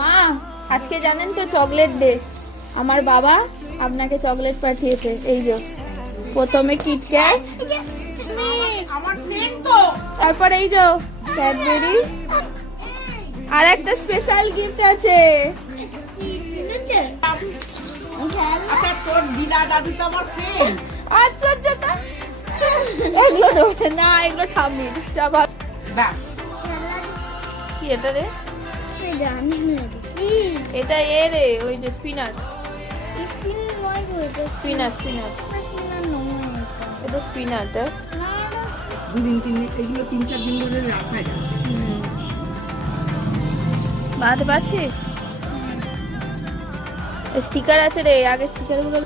মা, আজকে জানেন তো চকলেট ডে। আমার বাবা আপনাকে চকলেট পাঠিয়েছে। এই যে প্রথমে কিটক্যাট, আমার ফ্রেন্ড তো। তারপর এই যে ক্যাডবেরি, আর একটা স্পেশাল গিফট আছে। আচ্ছা তোর দিদা দাদু তো আমার ফ্রেন্ড। আচ্ছা আচ্ছা এগুলো নেবে না, এগুলো ঠাম্মি চাপা। ব্যাস। কি এটা রে? এটা এ রে, ওই যে স্পিনার স্পিনার স্পিনার, এটা স্পিনার দেখ। দুদিন তিন দিন এগুলো 3-4 দিন ধরে রাখা যায়। বানাতে পারছিস? স্টিকার আছে রে, আগে স্টিকার গুলো